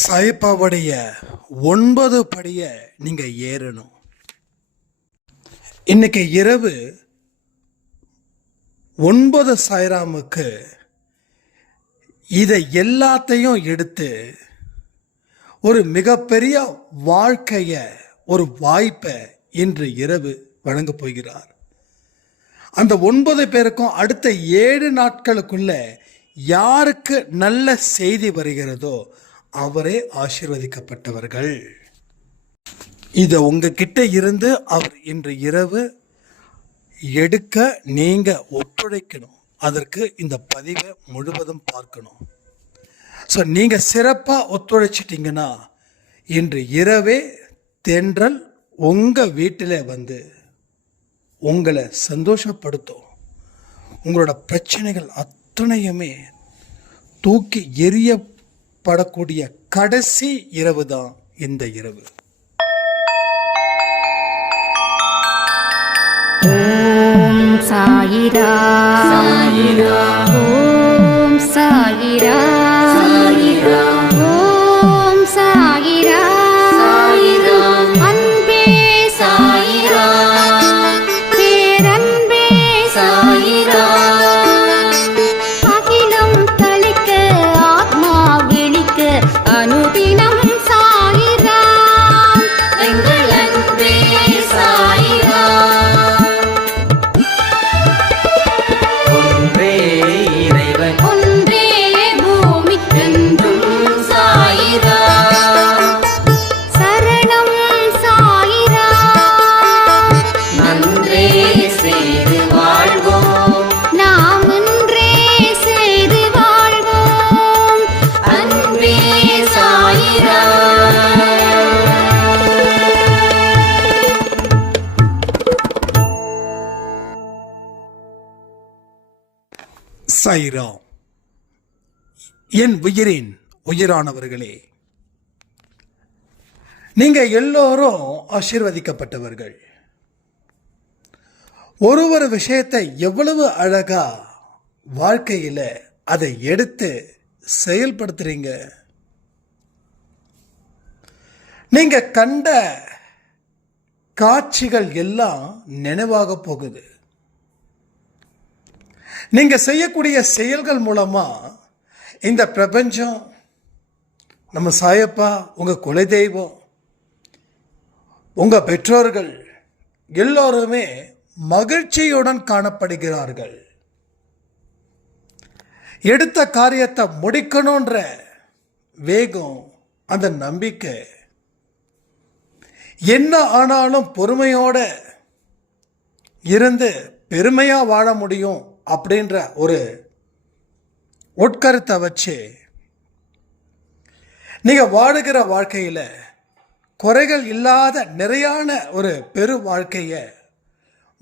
சாயப்பாவுடைய 9 படியை நீங்கள் ஏறணும். இன்னைக்கு இரவு 9 சாய்ராமுக்கு இதை எல்லாத்தையும் எடுத்து ஒரு மிகப்பெரிய வாழ்க்கையை, ஒரு வாய்ப்பை இன்று இரவு வழங்க போகிறார். அந்த 9 பேருக்கும் அடுத்த 7 நாட்களுக்குள்ள யாருக்கு நல்ல செய்தி வருகிறதோ அவரே ஆசீர்வதிக்கப்பட்டவர்கள். இதை உங்ககிட்ட இருந்து அவர் இன்று இரவு எடுக்க நீங்க ஒத்துழைக்கணும். அதற்கு இந்த பதிவை முழுவதும் பார்க்கணும். ஸோ நீங்க சிறப்பாக ஒத்துழைச்சிட்டிங்கன்னா இன்று இரவே தென்றல் உங்க வீட்டில் வந்து உங்களை சந்தோஷப்படுத்தும். உங்களோட பிரச்சனைகள் அத்தனையுமே தூக்கி எரியப்படக்கூடிய கடைசி இரவு தான் இந்த இரவு. ஓம் சாயிரா சாயிரா, ஓம் சாயிரா சாயிரா, ஓம் சாயிரா சாயிரா, அன்பே சாயிரா, பேரன்பே சாயிரா, அகிலம் தளிக்க ஆத்மா விழிக்க அனுதினம் சாயிரா, எங்கள் அன்பே சாயிரா. ஒன்றே பூமிக்கென்றும் சாயிரா, சரணம் சாயிரா, நன்றே செய்து வாழ்வோம், நாம் ஒன்றே செய்து வாழ்வோம், அன்பே சாயிரா. சாய்ராம். என் உயிரின் உயிரானவர்களே, நீங்க எல்லோரும் ஆசீர்வதிக்கப்பட்டவர்கள். ஒரு விஷயத்தை எவ்வளவு அழகா வாழ்க்கையில அதை எடுத்து செயல்படுத்துறீங்க. நீங்க கண்ட காட்சிகள் எல்லாம் நினைவாக போகுது. நீங்க செய்யக்கூடிய செயல்கள் மூலமா இந்த பிரபஞ்சம், நம்ம சாயப்பா, உங்க குலதெய்வம், உங்க பெற்றோர்கள் எல்லோருமே மகிழ்ச்சியுடன் காணப்படுகிறார்கள். எடுத்த காரியத்தை முடிக்கணுன்ற வேகம், அந்த நம்பிக்கை, என்ன ஆனாலும் பொறுமையோட இருந்து பெருமையா வாழ முடியும் அப்படின்ற ஒரு உட்கருத்தை வச்சு நீங்க வாழுகிற வாழ்க்கையில குறைகள் இல்லாத நிறையான ஒரு பெரு வாழ்க்கையை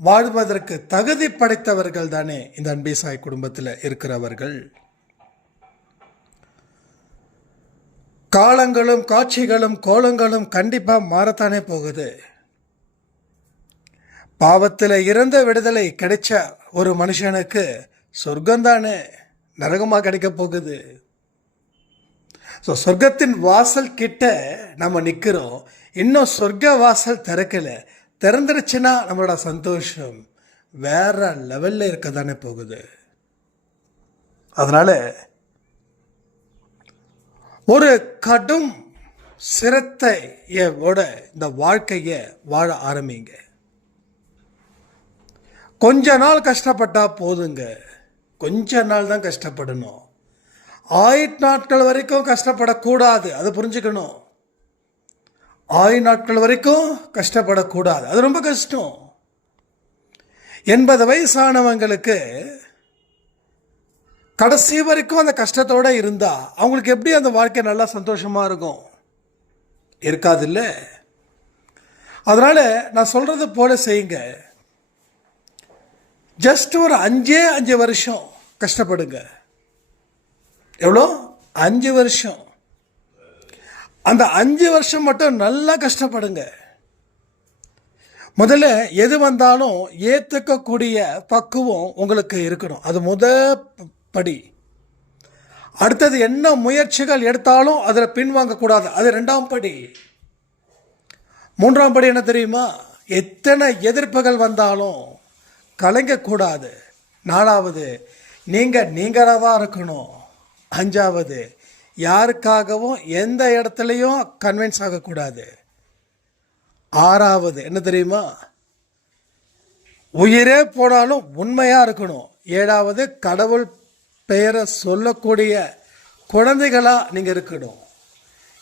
வாழ்வதற்கு தகுதி படைத்தவர்கள் தானே இந்த அன்பே சாய் குடும்பத்தில் இருக்கிறவர்கள். காலங்களும் காட்சிகளும் கோலங்களும் கண்டிப்பா மாறத்தானே போகுது. பாவத்தில் இறந்த விடுதலை கிடைச்ச ஒரு மனுஷனுக்கு சொர்க்கம் தானே நரகமாக கிடைக்க போகுது. ஸோ சொர்க்கத்தின் வாசல் கிட்ட நம்ம நிற்கிறோம். இன்னும் சொர்க்க வாசல் திறக்கல. திறந்துருச்சுன்னா நம்மளோட சந்தோஷம் வேற லெவல்ல இருக்க தானே போகுது. அதனால ஒரு கடும் சிரத்தையோட இந்த வாழ்க்கையை வாழ ஆரம்பிங்க. கொஞ்ச நாள் கஷ்டப்பட்டா போதுங்க. கொஞ்ச நாள் தான் கஷ்டப்படணும். 1000 நாட்கள் வரைக்கும் கஷ்டப்படக்கூடாது. அதை புரிஞ்சுக்கணும். 1000 நாட்கள் வரைக்கும் கஷ்டப்படக்கூடாது. அது ரொம்ப கஷ்டம். 80 வயசானவங்களுக்கு கடைசி வரைக்கும் அந்த கஷ்டத்தோட இருந்தா அவங்களுக்கு எப்படி அந்த வாழ்க்கை நல்லா சந்தோஷமா இருக்கும்? இருக்காது இல்லை? அதனால நான் சொல்றது போல செய்யுங்க. ஜஸ்ட் ஒரு 5 வருஷம் கஷ்டப்படுங்க. எவ்வளோ? 5 வருஷம். அந்த 5 வருஷம் மட்டும் நல்லா கஷ்டப்படுங்க. முதல்ல எது வந்தாலும் ஏற்றுக்கக்கூடிய பக்குவம் உங்களுக்கு இருக்கணும். அது படி. அடுத்தது என்ன முயற்சிகள் எடுத்தாலும் அதில் பின்வாங்கக்கூடாது. அது 2ஆம் படி. 3ஆம் படி என்ன தெரியுமா? எத்தனை எதிர்ப்புகள் வந்தாலும் கலங்கக்கூடாது. 4வது, நீங்களாக இருக்கணும். 5வது, யாருக்காகவும் எந்த இடத்துலையும் கன்வின்ஸ் ஆகக்கூடாது. 6வது என்ன தெரியுமா? உயிரே போனாலும் உண்மையாக இருக்கணும். 7வது, கடவுள் பெயரை சொல்லக்கூடிய குழந்தைகளாக நீங்கள் இருக்கணும்.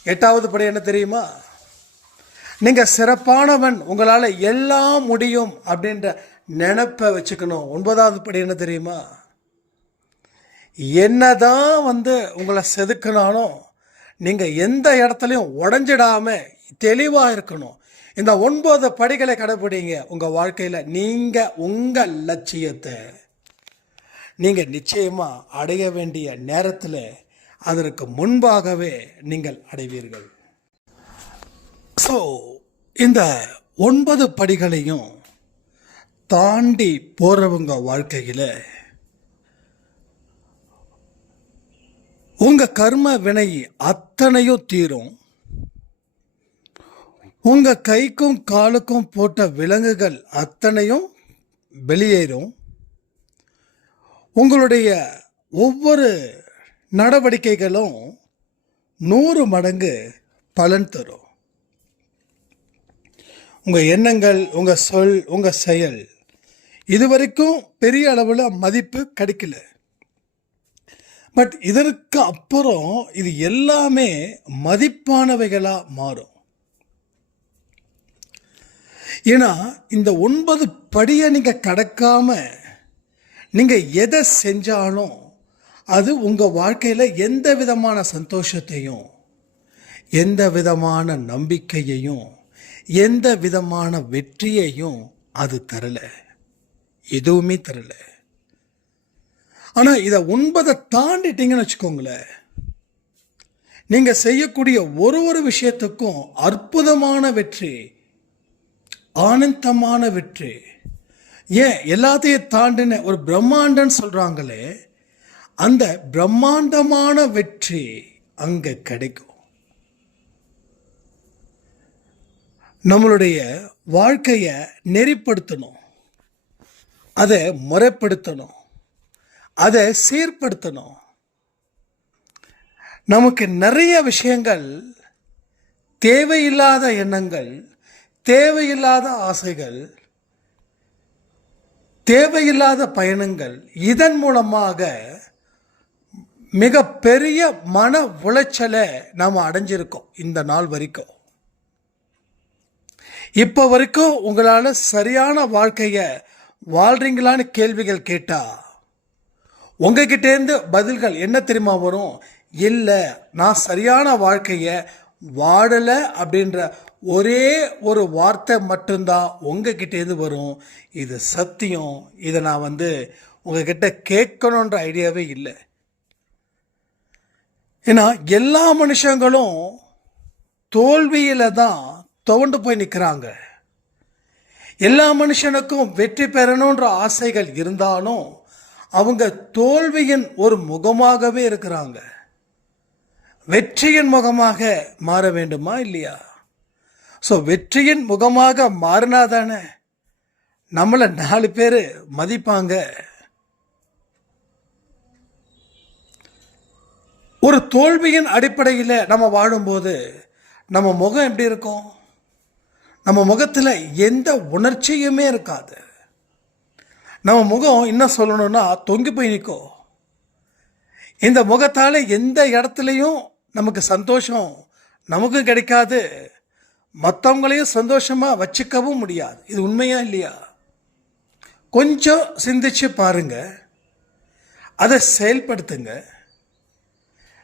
8வது படி என்ன தெரியுமா? நீங்கள் சிறப்பானவன், உங்களால் எல்லாம் முடியும் அப்படின்ற நினைப்பை வச்சுக்கணும். 9வது படி என்ன தெரியுமா? என்னதான் உங்களை செதுக்கினாலும் நீங்கள் எந்த இடத்துலையும் உடஞ்சிடாமல் தெளிவாக இருக்கணும். இந்த 9 படிகளை கடைபிடிங்க. உங்கள் வாழ்க்கையில் நீங்கள் உங்கள் லட்சியத்தை நீங்கள் நிச்சயமாக அடைய வேண்டிய நேரத்தில் அதற்கு முன்பாகவே நீங்கள் அடைவீர்கள். ஸோ இந்த 9 படிகளையும் தாண்டி போகிறவங்க வாழ்க்கையில் உங்கள் கர்ம வினை அத்தனையும் தீரும். உங்கள் கைக்கும் காலுக்கும் போட்ட விலங்குகள் அத்தனையும் வெளியேறும். உங்களுடைய ஒவ்வொரு நடவடிக்கைகளும் 100 மடங்கு பலன் தரும். உங்கள் எண்ணங்கள், உங்கள் சொல், உங்கள் செயல் இதுவரைக்கும் பெரிய அளவில் மதிப்பு கிடைக்கல. பட் இதற்கு அப்புறம் இது எல்லாமே மதிப்பானவைகளாக மாறும். ஏன்னா இந்த 9 படியை நீங்கள் கடக்காம நீங்கள் எதை செஞ்சாலும் அது உங்கள் வாழ்க்கையில் எந்த விதமான சந்தோஷத்தையும், எந்த விதமான நம்பிக்கையையும், எந்த விதமான வெற்றியையும் அது தரல. எதுவுமே தரல. ஆனால் இதை 9 தாண்டிட்டீங்கன்னு வச்சுக்கோங்களேன், நீங்கள் செய்யக்கூடிய ஒரு விஷயத்துக்கும் அற்புதமான வெற்றி, ஆனந்தமான வெற்றி. ஏன் எல்லாத்தையும் தாண்டின ஒரு பிரம்மாண்டன்னு சொல்கிறாங்களே, அந்த பிரம்மாண்டமான வெற்றி அங்கே கிடைக்கும். நம்மளுடைய வாழ்க்கையை நெறிப்படுத்தணும், அதை முறைப்படுத்தணும், அதை சீர்படுத்தணும். நமக்கு நிறைய விஷயங்கள், தேவையில்லாத எண்ணங்கள், தேவையில்லாத ஆசைகள், தேவையில்லாத பயணங்கள், இதன் மூலமாக மிகப்பெரிய மன உளைச்சலை நாம் அடைஞ்சிருக்கோம். இந்த நாள் வரைக்கும், இப்போ வரைக்கும் உங்களால் சரியான வாழ்க்கையை வாழ்றீங்களான்னு கேள்விகள் கேட்டால் உங்ககிட்டேருந்து பதில்கள் என்ன தெரியுமா வரும்? இல்லை, நான் சரியான வாழ்க்கையை வாழலை அப்படின்ற ஒரே ஒரு வார்த்தை மட்டும்தான் உங்ககிட்டேருந்து வரும். இது சத்தியம். இதை நான் உங்ககிட்ட கேட்கணுன்ற ஐடியாவே இல்லை. ஏன்னா எல்லா மனுஷங்களும் தோல்வியில தான் துவண்டு போய் நிற்கிறாங்க. எல்லா மனுஷனுக்கும் வெற்றி பெறணுன்ற ஆசைகள் இருந்தாலும் அவங்க தோல்வியின் ஒரு முகமாகவே இருக்கிறாங்க. வெற்றியின் முகமாக மாற வேண்டுமா இல்லையா? ஸோ வெற்றியின் முகமாக மாறினா தானே நம்மளை 4 பேர் மதிப்பாங்க. ஒரு தோல்வியின் அடிப்படையில் நம்ம வாழும்போது நம்ம முகம் எப்படி இருக்கும்? நம்ம முகத்தில் எந்த உணர்ச்சியுமே இருக்காது. நம்ம முகம் என்ன சொல்லணும்னா தொங்கி போய் நிற்கும். இந்த முகத்தால் எந்த இடத்துலையும் நமக்கு சந்தோஷம் நமக்கும் கிடைக்காது, மற்றவங்களையும் சந்தோஷமாக வச்சுக்கவும் முடியாது. இது உண்மையா இல்லையா? கொஞ்சம் சிந்திச்சு பாருங்க, அதை செயல்படுத்துங்க.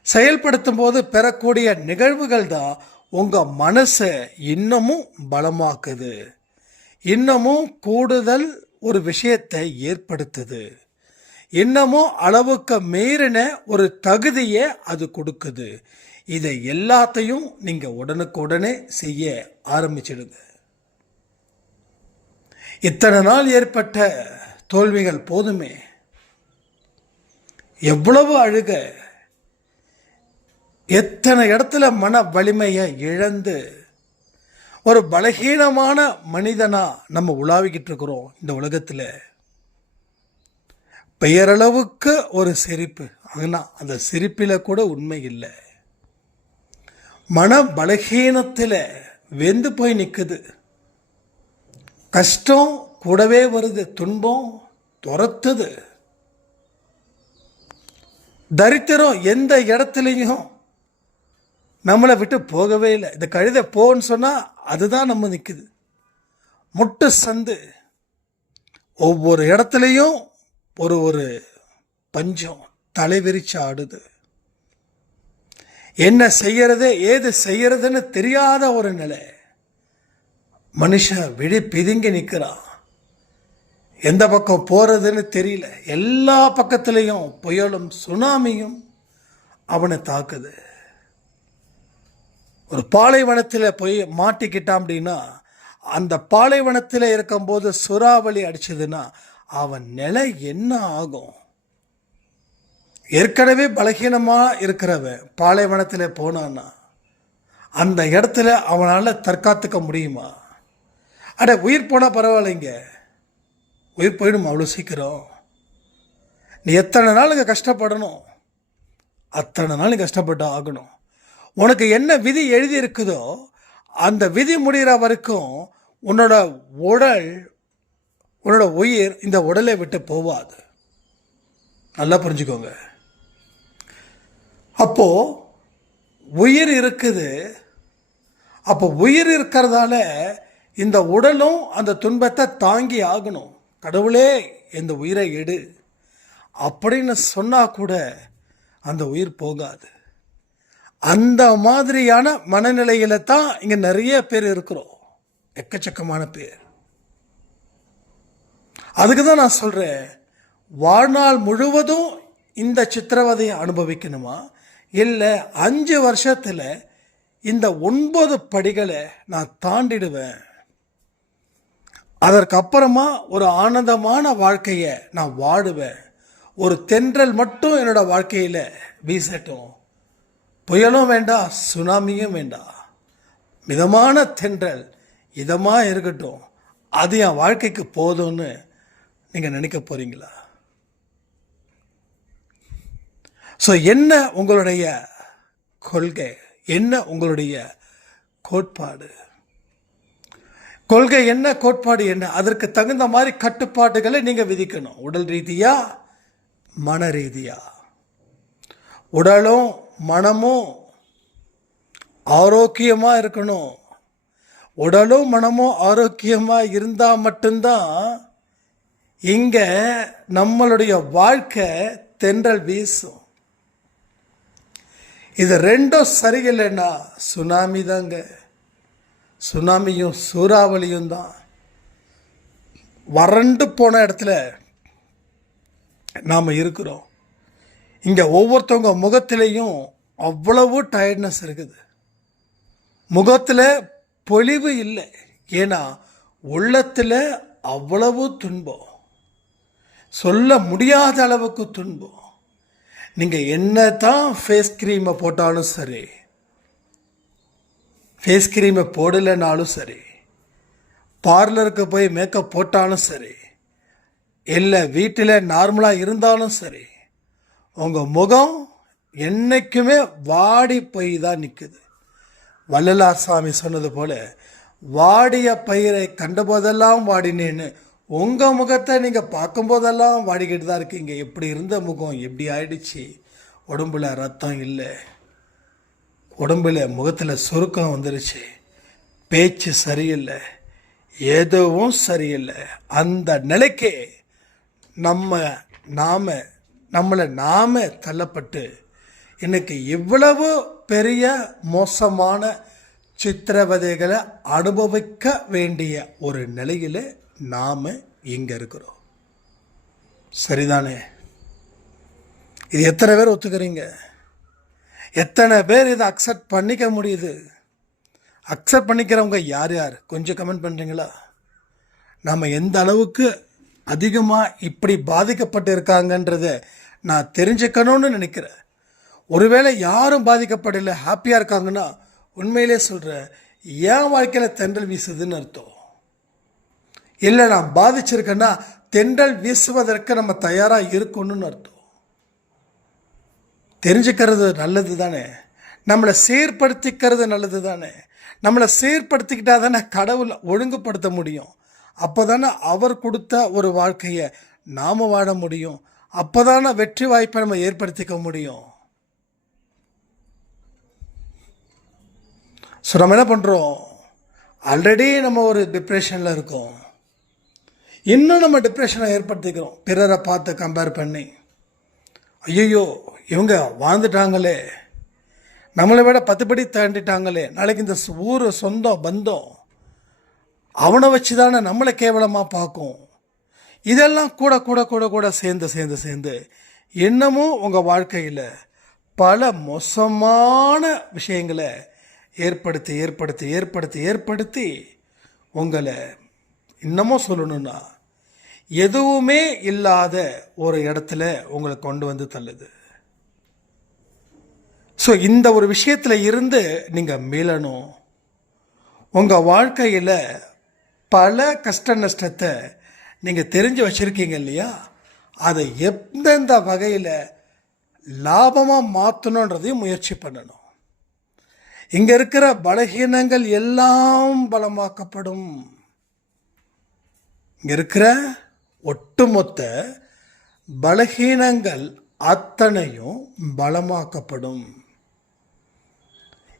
செயல்படுத்தும் போது பெறக்கூடிய நிகழ்வுகள் தான் உங்கள் மனசை இன்னமும் பலமாக்குது, இன்னமும் கூடுதல் ஒரு விஷயத்தை ஏற்படுத்துது, இன்னமும் அளவுக்கு மீறின ஒரு தகுதியை அது கொடுக்குது. இதை எல்லாத்தையும் நீங்கள் உடனுக்குடனே செய்ய ஆரம்பிச்சிடுங்க. இத்தனை நாள் ஏற்பட்ட தோல்விகள் போதுமே. எவ்வளவு அழுக, எத்தனை இடத்துல மன வலிமையை இழந்து ஒரு பலகீனமான மனிதனா நம்ம உலாவிக்கிட்டு இருக்கிறோம் இந்த உலகத்தில். பெயரளவுக்கு ஒரு சிரிப்பு, ஆனால் அந்த சிரிப்பில் கூட உண்மை இல்லை. மன பலகீனத்தில் வெந்து போய் நிற்குது. கஷ்டம் கூடவே வருது, துன்பம் துரத்துது. தரித்திரம் எந்த இடத்துலையும் நம்மளை விட்டு போகவே இல்லை. இந்த கழுதை போன்னு சொன்னால் அதுதான் நம்ம நிற்குது. முட்டு சந்து, ஒவ்வொரு இடத்துலையும் ஒரு பஞ்சம் தலைவிரிச்சு ஆடுது. என்ன செய்யறது ஏது செய்யறதுன்னு தெரியாத ஒரு நிலை. மனுஷன் விழி பிதுங்கி நிற்கிறான். எந்த பக்கம் போறதுன்னு தெரியல. எல்லா பக்கத்துலேயும் புயலும் சுனாமியும் அவனை தாக்குது. ஒரு பாலைவனத்தில் போய் மாட்டிக்கிட்டான் அப்படின்னா, அந்த பாலைவனத்தில் இருக்கும்போது சூறாவளி அடிச்சதுன்னா அவன் நிலை என்ன ஆகும்? ஏற்கனவே பலகீனமாக இருக்கிறவன் பாலைவனத்தில் போனான்னா அந்த இடத்துல அவனால் தற்காத்துக்க முடியுமா? உயிர் போனால் பரவாயில்லைங்க, உயிர் போயிடும் அவ்வளோ சீக்கிரம். நீ எத்தனை நாள் இங்கே கஷ்டப்படணும், அத்தனை நாள் நீ கஷ்டப்பட்டு ஆகணும். உனக்கு என்ன விதி எழுதி இருக்குதோ அந்த விதி முடிகிற வரைக்கும் உன்னோட உடல், உன்னோட உயிர் இந்த உடலை விட்டு போவாது. நல்லா புரிஞ்சுக்கோங்க. அப்போ உயிர் இருக்குது. அப்போ உயிர் இருக்கிறதால இந்த உடலும் அந்த துன்பத்தை தாங்கி ஆகணும். கடவுளே இந்த உயிரை எடு அப்படின்னு சொன்னால் கூட அந்த உயிர் போகாது. அந்த மாதிரியான மனநிலையில தான் இங்கே நிறைய பேர் இருக்கிறோம், எக்கச்சக்கமான பேர். அதுக்கு தான் நான் சொல்கிறேன், வாழ்நாள் முழுவதும் இந்த சித்திரவதையை அனுபவிக்கணுமா, இல்லை 5 வருஷத்தில் இந்த 9 படிகளை நான் தாண்டிடுவேன், அதற்கப்புறமா ஒரு ஆனந்தமான வாழ்க்கையை நான் வாடுவேன், ஒரு தென்றல் மட்டும் என்னோட வாழ்க்கையில் வீசட்டும், புயலும் வேண்டாம் சுனாமியும் வேண்டாம், மிதமான தென்றல் இதமாக இருக்கட்டும், அது என் வாழ்க்கைக்கு போதும்னு நீங்கள் நினைக்க போகிறீங்களா? ஸோ என்ன உங்களுடைய கொள்கை, என்ன உங்களுடைய கோட்பாடு? கொள்கை என்ன, கோட்பாடு என்ன? அதற்கு தகுந்த மாதிரி கட்டுப்பாடுகளை நீங்கள் விதிக்கணும். உடல் ரீதியா, மன ரீதியா. உடலும் மனமும் ஆரோக்கியமாக இருக்கணும். உடலும் மனமும் ஆரோக்கியமாக இருந்தால் மட்டும்தான் இங்கே நம்மளுடைய வாழ்க்கை தென்றல் வீசும். இது ரெண்டும் சரியில்லைன்னா சுனாமி தாங்க. சுனாமியும் சூறாவளியும் தான். வறண்டு போன இடத்துல நாம் இருக்கிறோம். இங்கே ஒவ்வொருத்தவங்க முகத்திலையும் அவ்வளவு டயர்ட்னஸ் இருக்குது. முகத்தில் பொலிவு இல்லை. ஏன்னா உள்ளத்தில் அவ்வளவு துன்பம், சொல்ல முடியாத அளவுக்கு துன்பம். நீங்கள் என்ன தான் ஃபேஸ் க்ரீமை போட்டாலும் சரி, ஃபேஸ் க்ரீமை போடலைனாலும் சரி, பார்லருக்கு போய் மேக்கப் போட்டாலும் சரி, இல்லை வீட்டில் நார்மலாக இருந்தாலும் சரி, உங்கள் முகம் என்றைக்குமே வாடி போய் தான் நிற்குது. வள்ளலார் சாமி சொன்னது போல், வாடிய பயிரை கண்டபோதெல்லாம் வாடினேன்னு உங்கள் முகத்தை நீங்கள் பார்க்கும்போதெல்லாம் வாடிக்கிட்டு தான் இருக்கீங்க. எப்படி இருந்த முகம் எப்படி ஆயிடுச்சு, உடம்புல ரத்தம் இல்லை, உடம்புல முகத்தில் சுருக்கம் வந்துருச்சு, பேச்சு சரியில்லை, எதுவும் சரியில்லை. அந்த நிலைக்கு நம்மளை நாம தள்ளப்பட்டு இன்னைக்கு இவ்வளவு பெரிய மோசமான சித்திரவதைகளை அனுபவிக்க வேண்டிய ஒரு நிலையில் நாம் இங்கே இருக்கிறோம். சரிதானே? இது எத்தனை பேர் ஒத்துக்கிறீங்க? எத்தனை பேர் இதை அக்செப்ட் பண்ணிக்க முடியுது? அக்செப்ட் பண்ணிக்கிறவங்க யார் யார் கொஞ்சம் கமெண்ட் பண்ணுறீங்களா? நம்ம எந்த அளவுக்கு அதிகமாக இப்படி பாதிக்கப்பட்டு இருக்காங்கன்றதை நான் தெரிஞ்சுக்கணும்னு நினைக்கிறேன். ஒருவேளை யாரும் பாதிக்கப்படலை, ஹாப்பியாக இருக்காங்கன்னா உண்மையிலே சொல்கிறேன், என் வாழ்க்கையில் தென்றல் வீசுதுன்னு அர்த்தம். இல்லை நான் பாதிச்சிருக்கேன்னா தென்றல் வீசுவதற்கு நம்ம தயாராக இருக்கணும்னு அர்த்தம். தெரிஞ்சுக்கிறது நல்லது தானே, நம்மளை சீர்படுத்திக்கிறது நல்லது தானே. நம்மளை சீர்படுத்திக்கிட்டா தானே கடவுள் ஒழுங்குபடுத்த முடியும். அப்போ தானே அவர் கொடுத்த ஒரு வாழ்க்கையை நாம் வாழ முடியும். அப்போ தானே வெற்றி வாய்ப்பை நம்ம ஏற்படுத்திக்க முடியும். ஸோ நம்ம என்ன பண்ணுறோம், ஆல்ரெடி நம்ம ஒரு டிப்ரெஷனில் இருக்கோம், இன்னும் நம்ம டிப்ரெஷனை ஏற்படுத்திக்கிறோம். பிறரை பார்த்து கம்பேர் பண்ணி, ஐயோ இவங்க வாழ்ந்துட்டாங்களே, நம்மளை விட 10 படி தாண்டிட்டாங்களே, நாளைக்கு இந்த ஊர் சொந்தம் பந்தம் அவனை வச்சு தானே நம்மளை கேவலமாக பார்க்கும். இதெல்லாம் கூட கூட கூட கூட சேர்ந்து சேர்ந்து சேர்ந்து இன்னமும் உங்கள் வாழ்க்கையில் பல மோசமான விஷயங்களை ஏற்படுத்தி ஏற்படுத்தி ஏற்படுத்தி ஏற்படுத்தி உங்களை இன்னமும் சொல்லணும்னா எதுவுமே இல்லாத ஒரு இடத்துல உங்களை கொண்டு வந்து தள்ளுது. ஸோ இந்த ஒரு விஷயத்தில் இருந்து நீங்கள் மீளணும். உங்கள் வாழ்க்கையில் பல கஷ்ட நஷ்டத்தை நீங்கள் தெரிஞ்சு வச்சுருக்கீங்க இல்லையா, அதை எந்தெந்த வகையில் லாபமாக மாற்றணுன்றதையும் முயற்சி பண்ணணும். இங்கே இருக்கிற பலகீனங்கள் எல்லாம் பலமாக்கப்படும். இங்கே இருக்கிற ஒட்டுமொத்த பலகீனங்கள் அத்தனையும் பலமாக்கப்படும்.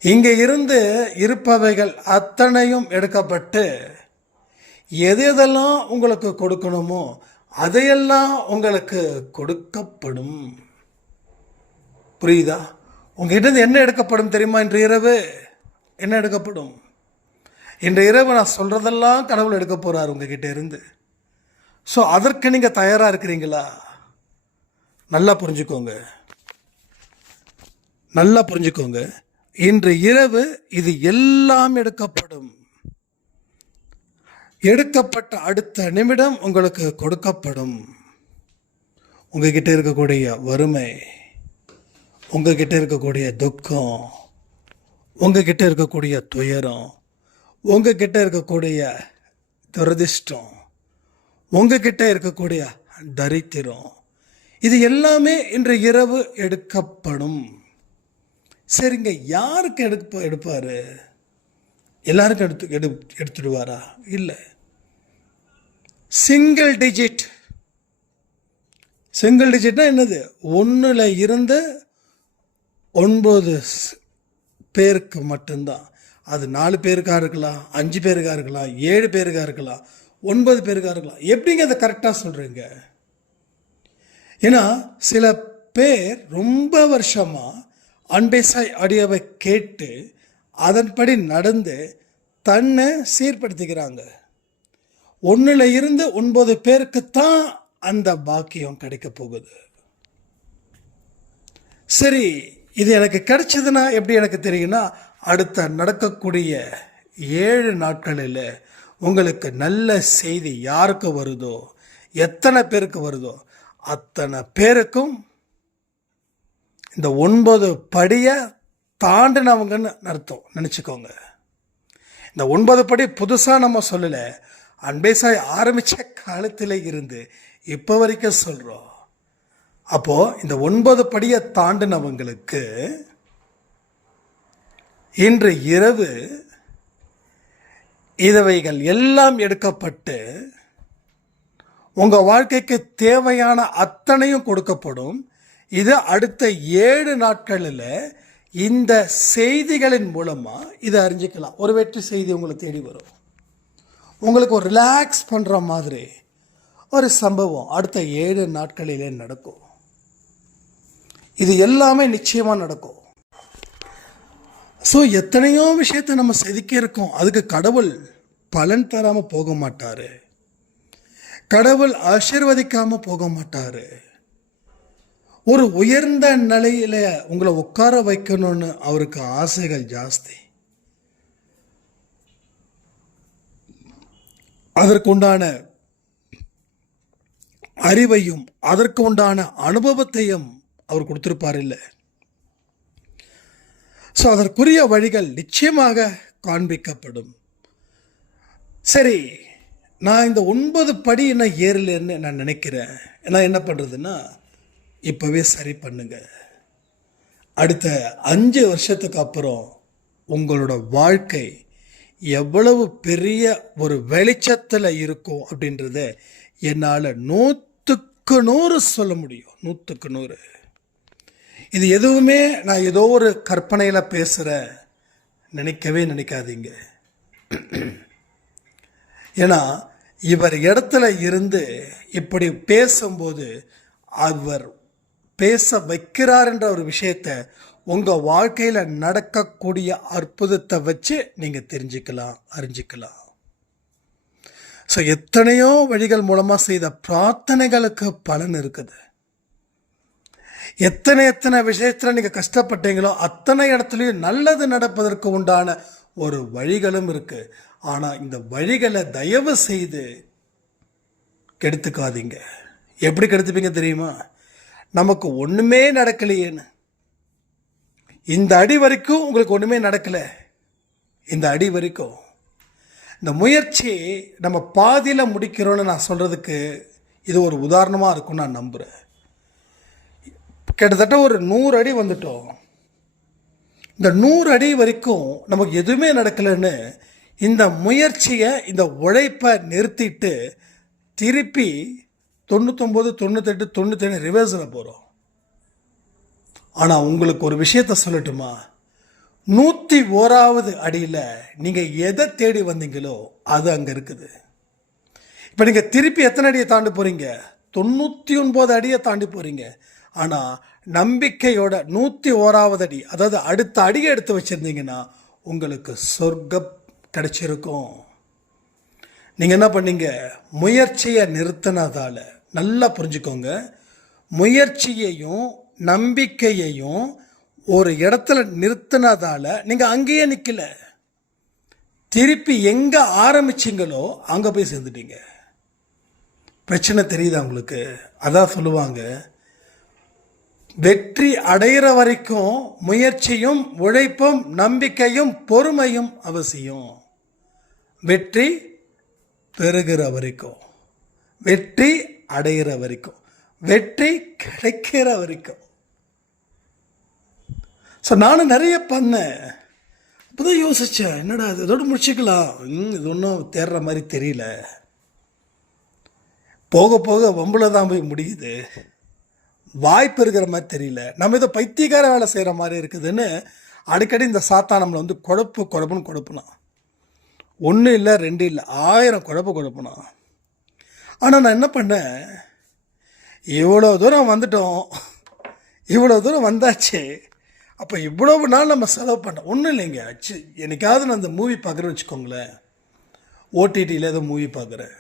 இங்கே இருந்து இருப்பவைகள் அத்தனையும் எடுக்கப்பட்டு எது எதெல்லாம் உங்களுக்கு கொடுக்கணுமோ அதையெல்லாம் உங்களுக்கு கொடுக்கப்படும். புரியுதா? உங்ககிட்ட என்ன எடுக்கப்படும் தெரியுமா? இன்று இரவு என்ன எடுக்கப்படும்? இன்று இரவு நான் சொல்கிறதெல்லாம் கடவுள் எடுக்க போகிறார் உங்ககிட்ட இருந்து. ஸோ அதற்கு நீங்கள் தயாராக இருக்கிறீங்களா? நல்லா புரிஞ்சுக்கோங்க, நல்லா புரிஞ்சுக்கோங்க. இன்று இரவு இது எல்லாம் எடுக்கப்படும். எடுக்கப்பட்ட அடுத்த நிமிடம் உங்களுக்கு கொடுக்கப்படும். உங்ககிட்ட இருக்கக்கூடிய வறுமை, உங்ககிட்ட இருக்கக்கூடிய துக்கம், உங்ககிட்ட இருக்கக்கூடிய துயரம், உங்ககிட்ட இருக்கக்கூடிய துரதிர்ஷ்டம், உங்ககிட்ட இருக்கக்கூடிய தரித்திரம், இது எல்லாமே இன்று இரவு எடுக்கப்படும். சரிங்க, யாருக்கு எடுப்பார்? எல்லாருக்கும் எடுத்துடுவாரா? இல்லை. சிங்கிள் டிஜிட்னா என்னது? 1 இருந்து 9 பேருக்கு மட்டும்தான். அது 4 பேருக்காக இருக்கலாம், 5 பேருக்காக இருக்கலாம், 7 பேருக்காக இருக்கலாம், 9 பேருக்காக இருக்கலாம். எப்படிங்க அதை கரெக்டாக சொல்கிறீங்க? ஏன்னா சில பேர் ரொம்ப வருஷமாக அன்பேசாய் ஆடியோவை கேட்டு அதன்படி நடந்து தன்னை சீர்படுத்திக்கிறாங்க. 1 இருந்து 9 பேருக்குத்தான் அந்த பாக்கியம் கிடைக்க போகுது. சரி, இது எனக்கு கிடைச்சதுன்னா எப்படி எனக்கு தெரியும்னா, அடுத்த நடக்கக்கூடிய 7 நாட்களில் உங்களுக்கு நல்ல செய்தி யாருக்கு வருதோ, எத்தனை பேருக்கு வருதோ அத்தனை பேருக்கும் இந்த 9 படியை தாண்டினவங்கன்னு அர்த்தம். நினச்சிக்கோங்க. இந்த 9 படி புதுசாக நம்ம சொல்லலை, அன்பேசாய் ஆரம்பித்த காலத்தில் இருந்து இப்போ வரைக்கும் சொல்கிறோம். அப்போது இந்த 9 படியை தாண்டினவங்களுக்கு இன்று இரவு இவைகள் எல்லாம் எடுக்கப்பட்டு உங்கள் வாழ்க்கைக்கு தேவையான அத்தனையும் கொடுக்கப்படும். இது அடுத்த 7 நாட்களில் இந்த செய்திகளின் மூலமாக இதை அறிஞ்சிக்கலாம். ஒரு வெற்றி செய்தி உங்களை தேடி வரும். உங்களுக்கு ஒரு ரிலாக்ஸ் பண்ணுற மாதிரி ஒரு சம்பவம் அடுத்த 7 நாட்களிலே நடக்கும். இது எல்லாமே நிச்சயமாக நடக்கும். ஸோ எத்தனையோ விஷயத்தை நம்ம செதுக்கி இருக்கோம். அதுக்கு கடவுள் பலன் தராமல் போக மாட்டார். கடவுள் ஆசீர்வதிக்காமல் போக மாட்டார். ஒரு உயர்ந்த நிலையில் உங்களை உட்கார வைக்கணும்னு அவருக்கு ஆசைகள் ஜாஸ்தி. அதற்குண்டான அறிவையும் அதற்கு உண்டான அனுபவத்தையும் அவர் கொடுத்துருப்பார். இல்லை, ஸோ அதற்குரிய வழிகள் நிச்சயமாக காண்பிக்கப்படும். சரி, நான் இந்த 9 படி என்ன ஏறலன்னு நான் நினைக்கிறேன். நான் என்ன பண்ணுறதுன்னா, இப்போவே சரி பண்ணுங்க. அடுத்த 5 வருஷத்துக்கு அப்புறம் உங்களோட வாழ்க்கை எவ்வளவு பெரிய ஒரு வெளிச்சத்தில் இருக்கும் அப்படின்றத என்னால் 100க்கு 100 சொல்ல முடியும். 100க்கு 100. இது எதுவுமே நான் ஏதோ ஒரு கற்பனையில் பேசுகிறேன் நினைக்கவே நினைக்காதீங்க. ஏன்னா இவர் இடத்துல இருந்து இப்படி பேசும்போது அவர் பேச வைக்கிறார் என்ற ஒரு விஷயத்தை உங்கள் வாழ்க்கையில் நடக்கக்கூடிய அற்புதத்தை வச்சு நீங்கள் தெரிஞ்சுக்கலாம், அறிஞ்சிக்கலாம். ஸோ எத்தனையோ வழிகள் மூலமாக செய்த பிரார்த்தனைகளுக்கு பலன் இருக்குது. எத்தனை விஷயத்தில் நீங்கள் கஷ்டப்பட்டீங்களோ அத்தனை இடத்துலையும் நல்லது நடப்பதற்கு உண்டான ஒரு வழிகளும் இருக்குது. ஆனால் இந்த வழிகளை தயவு செய்து கெடுத்துக்காதீங்க. எப்படி கெடுத்துப்பீங்க தெரியுமா? நமக்கு ஒன்றுமே நடக்கலையேன்னு. இந்த அடி வரைக்கும் உங்களுக்கு ஒன்றுமே நடக்கலை. இந்த அடி வரைக்கும் இந்த முயற்சி நம்ம பாதியில் முடிக்கிறோன்னு நான் சொல்கிறதுக்கு இது ஒரு உதாரணமாக இருக்கும்னு நான் நம்புகிறேன். கிட்டத்தட்ட ஒரு 100 அடி வந்துட்டோம். இந்த 100 அடி வரைக்கும் நமக்கு எதுவுமே நடக்கலைன்னு இந்த முயற்சியை, இந்த உழைப்பை நிறுத்திட்டு திருப்பி 99, 98, 97 ரிவர்ஸில் போகிறோம். ஆனால் உங்களுக்கு ஒரு விஷயத்த சொல்லட்டுமா? 101வது அடியில் நீங்கள் எதை தேடி வந்தீங்களோ அது அங்கே இருக்குது. இப்போ நீங்கள் திருப்பி எத்தனை அடியை தாண்டி போகிறீங்க? 99 அடியை தாண்டி போகிறீங்க. ஆனால் நம்பிக்கையோட 101வது அடி, அதாவது அடுத்த அடியை எடுத்து வச்சுருந்தீங்கன்னா உங்களுக்கு சொர்க்கம் கிடைச்சிருக்கும். நீங்கள் என்ன பண்ணீங்க? முயற்சியை நிறுத்தினதால், நல்லா புரிஞ்சுக்கோங்க, முயற்சியையும் நம்பிக்கையையும் ஒரு இடத்துல நிறுத்தினதால் நீங்கள் அங்கேயே நிற்கல. திருப்பி எங்கே ஆரம்பிச்சிங்களோ அங்கே போய் சேர்ந்துட்டீங்க. பிரச்சனை தெரியுதா உங்களுக்கு? அதான் சொல்லுவாங்க, வெற்றி அடைகிற வரைக்கும் முயற்சியும் உழைப்பும் நம்பிக்கையும் பொறுமையும் அவசியம். வெற்றி பெறுகிற வரைக்கும், வெற்றி அடைகிற வரைக்கும், வெற்றி கிடைக்கிற வரைக்கும். ஸோ நானும் நிறைய பண்ணேன். அப்போதான் யோசித்தேன், என்னடா இது இதோடு முடிச்சுக்கலாம், இது ஒன்றும் தேடுற மாதிரி தெரியல, போக போக வம்புல தான் போய் முடியுது, வாய்ப்பு இருக்கிற மாதிரி தெரியல, நம்ம இதை பைத்தியக்கார வேலை செய்கிற மாதிரி இருக்குதுன்னு அடிக்கடி இந்த சாத்தா நம்மளை வந்து குழப்புன்னு குழப்புனா. 1 இல்லை 2 இல்லை 1000 குழப்புனா. ஆனால் நான் என்ன பண்ணேன், இவ்வளோ தூரம் வந்துட்டோம், இவ்வளோ தூரம் வந்தாச்சு, அப்போ இவ்வளவு நாள் நம்ம செலவு பண்ணோம். ஒன்றும் இல்லைங்க, என்னைக்காவது நான் அந்த மூவி பார்க்குறேன்னு வச்சுக்கோங்களேன், ஓடிடியில் ஏதோ மூவி பார்க்குறேன்,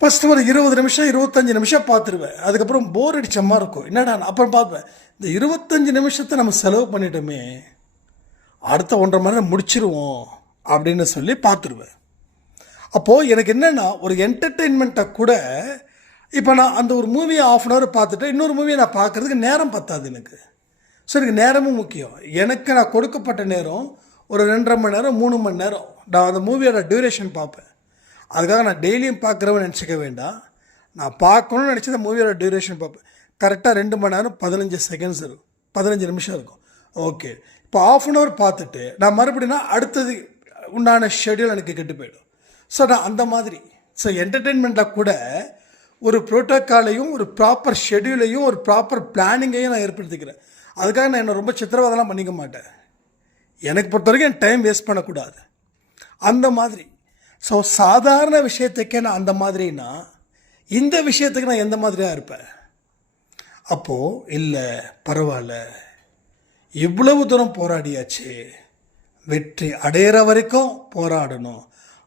ஃபஸ்ட்டு ஒரு 20 நிமிஷம் 25 நிமிஷம் பார்த்துருவேன். அதுக்கப்புறம் போர் அடித்த மாதிரி இருக்கும். என்னடா அப்புறம் பார்ப்பேன், இந்த 25 நிமிஷத்தை நம்ம செலவு பண்ணிட்டோமே, அடுத்த 1.5 மணி நேரம் முடிச்சிருவோம் அப்படின்னு சொல்லி பார்த்துருவேன். அப்போது எனக்கு என்னென்னா, ஒரு என்டர்டெயின்மெண்ட்டை கூட இப்போ நான் அந்த ஒரு மூவியை 1/2 hour பார்த்துட்டு இன்னொரு மூவியை நான் பார்க்குறதுக்கு நேரம் பத்தாது எனக்கு. ஸோ எனக்கு நேரமும் முக்கியம். எனக்கு நான் கொடுக்கப்பட்ட நேரம் ஒரு 2.5 மணி நேரம் 3 மணி நேரம் நான் அந்த மூவியோட டியூரேஷன் பார்ப்பேன். அதுக்காக நான் டெய்லியும் பார்க்குறவன் நினச்சிக்க வேண்டாம். நான் பார்க்கணும்னு நினச்சி அந்த மூவியோட டியூரேஷன் பார்ப்பேன். கரெக்டாக 2 மணி நேரம் 15 செகண்ட்ஸ் இருக்கும், 15 நிமிஷம் இருக்கும். ஓகே, இப்போ 1/2 hour பார்த்துட்டு நான் மறுபடியும் அடுத்தது உண்டான ஷெட்யூல் எனக்கு கெட்டு போயிடும். ஸோ நான் அந்த மாதிரி என்டர்டெயின்மெண்ட்டில் கூட ஒரு ப்ரோட்டோக்காலையும் ஒரு ப்ராப்பர் ஷெட்யூலையும் ஒரு ப்ராப்பர் பிளானிங்கையும் நான் ஏற்படுத்திக்கிறேன். அதுக்காக நான் என்னை ரொம்ப சித்திரவதெல்லாம் பண்ணிக்க மாட்டேன். எனக்கு பொறுத்த வரைக்கும் என் டைம் வேஸ்ட் பண்ணக்கூடாது அந்த மாதிரி. ஸோ சாதாரண விஷயத்துக்கே நான் அந்த மாதிரின்னா இந்த விஷயத்துக்கு நான் எந்த மாதிரியாக இருப்பேன்? அப்போது இல்லை பரவாயில்ல, இவ்வளவு தூரம் போராடியாச்சு, வெற்றி அடையிற வரைக்கும் போராடணும்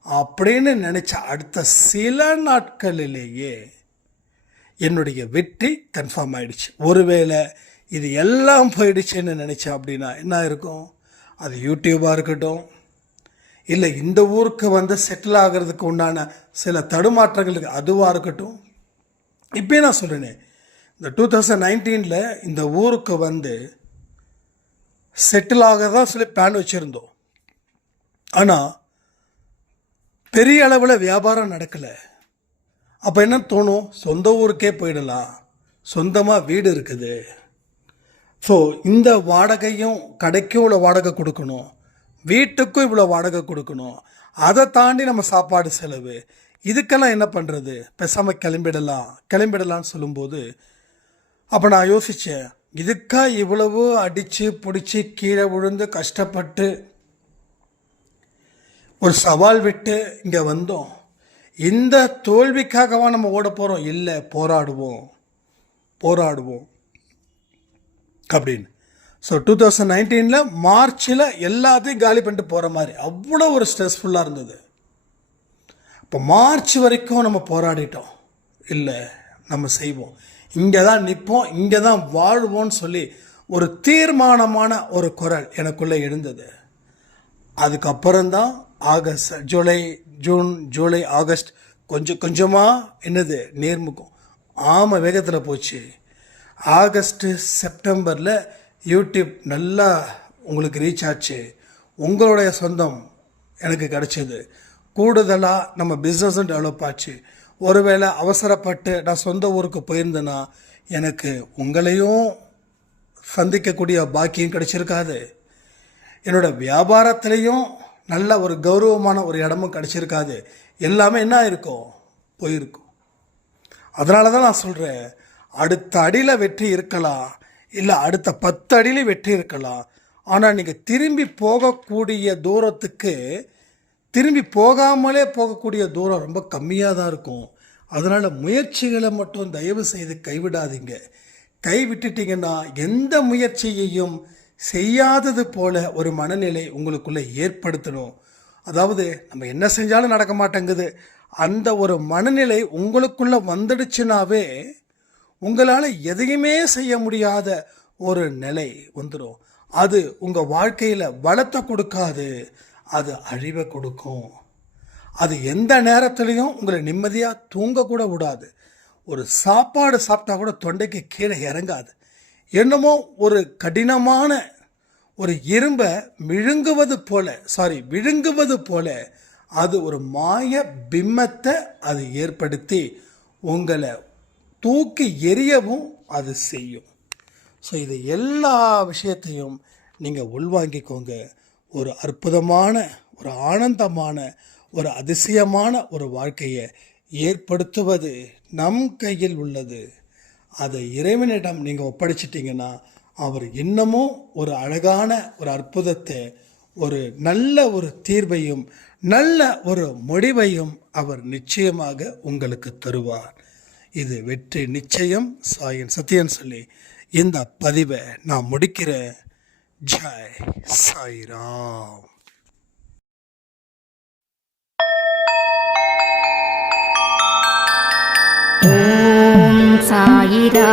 அப்படின்னு நினச்ச அடுத்த சில நாட்களிலேயே என்னுடைய வெற்றி கன்ஃபார்ம் ஆகிடுச்சு. ஒருவேளை இது எல்லாம் போயிடுச்சுன்னு நினச்சேன் அப்படின்னா என்ன இருக்கும்? அது யூடியூபாக இருக்கட்டும், இல்லை இந்த ஊருக்கு வந்து செட்டில் ஆகிறதுக்கு உண்டான சில தடுமாற்றங்களுக்கு அதுவாக இருக்கட்டும். இப்போயே நான் சொல்கிறேனே, இந்த 2019 இந்த ஊருக்கு வந்து செட்டில் ஆக தான் சொல்லி பிளான் வச்சுருந்தோம். ஆனால் பெரிய அளவில் வியாபாரம் நடக்கலை. அப்போ என்ன தோணும், சொந்த ஊருக்கே போயிடலாம், சொந்தமாக வீடு இருக்குது. ஸோ இந்த வாடகையும் கடைக்கும் இவ்வளோ வாடகை கொடுக்கணும், வீட்டுக்கும் இவ்வளோ வாடகை கொடுக்கணும், அதை தாண்டி நம்ம சாப்பாடு செலவு, இதுக்கெல்லாம் என்ன பண்ணுறது, பேசாமல் கிளம்பிடலான்னு சொல்லும்போது அப்போ நான் யோசித்தேன், இதுக்கா இவ்வளவு அடித்து பிடிச்சி கீழே விழுந்து கஷ்டப்பட்டு ஒரு சவால் விட்டு இங்கே வந்தோம். இந்த தோல்விக்காகவா நம்ம ஓட போகிறோம்? இல்லை, போராடுவோம் அப்படின்னு. ஸோ 2019 மார்ச்சில் எல்லாத்தையும் காலி பண்ணிட்டு போகிற மாதிரி அவ்வளோ ஒரு ஸ்ட்ரெஸ்ஃபுல்லாக இருந்தது. இப்போ மார்ச் வரைக்கும் நம்ம போராடிட்டோம். இல்லை, நம்ம செய்வோம், இங்கே தான் நிற்போம், இங்கே தான் வாழ்வோன்னு சொல்லி ஒரு தீர்மானமான ஒரு குரல் எனக்குள்ளே எழுந்தது. அதுக்கப்புறம்தான் ஜூலை ஆகஸ்ட் கொஞ்சமாக என்னது நேர்முகம் ஆம வேகத்தில் போச்சு. ஆகஸ்ட்டு செப்டம்பரில் யூடியூப் நல்லா உங்களுக்கு ரீச் ஆச்சு, உங்களுடைய சொந்தம் எனக்கு கிடச்சிது, கூடுதலாக நம்ம பிஸ்னஸும் டெவலப் ஆச்சு. ஒருவேளை அவசரப்பட்டு நான் சொந்த ஊருக்கு போயிருந்தேன்னா எனக்கு உங்களையும் சந்திக்கக்கூடிய பாக்கியம் கிடைச்சிருக்காது, என்னோடய வியாபாரத்துலேயும் நல்ல ஒரு கௌரவமான ஒரு இடமும் கிடச்சிருக்காது. எல்லாமே என்ன இருக்கும், போயிருக்கும். அதனால தான் நான் சொல்கிறேன், அடுத்த அடியில் வெற்றி இருக்கலாம், இல்லை அடுத்த 10 அடியிலும் வெற்றி இருக்கலாம். ஆனால் நீங்கள் திரும்பி போகக்கூடிய தூரத்துக்கு திரும்பி போகாமலே போகக்கூடிய தூரம் ரொம்ப கம்மியாக தான் இருக்கும். அதனால் முயற்சிகளை மட்டும் தயவு செய்து கைவிடாதீங்க. கைவிட்டுட்டிங்கன்னா எந்த முயற்சியையும் செய்யாதது போல ஒரு மனநிலை உங்களுக்குள்ளே ஏற்படுத்தணும். அதாவது நம்ம என்ன செஞ்சாலும் நடக்க மாட்டேங்குது, அந்த ஒரு மனநிலை உங்களுக்குள்ளே வந்துடுச்சுனாவே உங்களால் எதையுமே செய்ய முடியாத ஒரு நிலை வந்துடும். அது உங்கள் வாழ்க்கையில் வளத்தை கொடுக்காது, அது அழிவை கொடுக்கும். அது எந்த நேரத்துலையும் உங்களை நிம்மதியாக தூங்கக்கூட விடாது. ஒரு சாப்பாடு சாப்பிட்டா கூட தொண்டைக்கு கீழே இறங்காது. என்னமோ ஒரு கடினமான ஒரு இரும்பை விழுங்குவது போல அது ஒரு மாய பிம்பத்தை அது ஏற்படுத்தி உங்களை தூக்கி எறியவும் அது செய்யும். ஸோ இது எல்லா விஷயத்தையும் நீங்கள் உள்வாங்கிக்கோங்க. ஒரு அற்புதமான, ஒரு ஆனந்தமான, ஒரு அதிசயமான ஒரு வாழ்க்கையை ஏற்படுத்துவது நம் கையில் உள்ளது. அதை இறைவனிடம் நீங்கள் ஒப்படைச்சிட்டிங்கன்னா அவர் இன்னமும் ஒரு அழகான ஒரு அற்புதத்தை, ஒரு நல்ல ஒரு தீர்வையும் நல்ல ஒரு முடிவையும் அவர் நிச்சயமாக உங்களுக்கு தருவார். இது வெற்றி நிச்சயம். சாயின் சத்தியன் சொல்லி இந்த பதிவை நான் முடிக்கிறேன். ஜெய் சாய்ராம். ஓம் சாயிரா,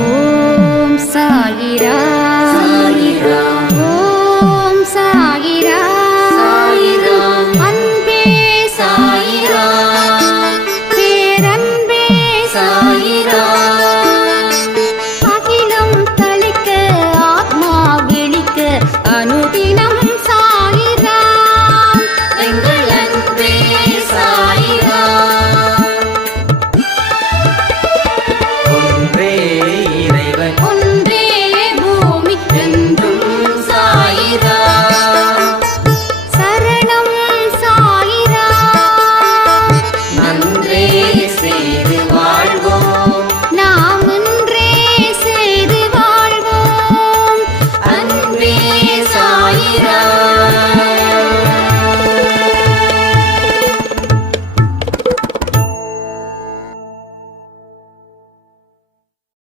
ஓம் சாயிரா.